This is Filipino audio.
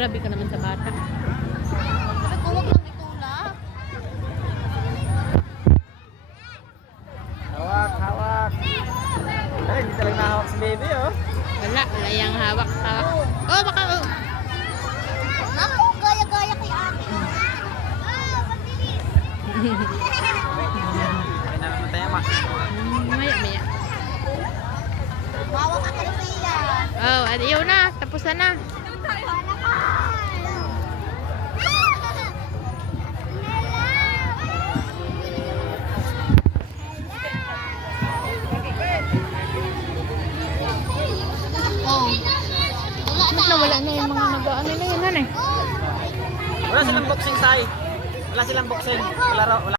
Grabe ka naman sa bata. Sabi ko, huwag lang itulak. Hawak, hawak. Ay, hindi talaga nahawak si baby, oh. Wala yung hawak. Oh, baka oh. Naku, gaya-gaya kay ate. Ay, namatay ama. Maya. Bawak ka kay Sia. Oh, adiyo na. Tapos na. Oh. Wala na yung mga nag-ano na yun, eh. Wala silang boxing, Sai. Wala silang boxing. Laro.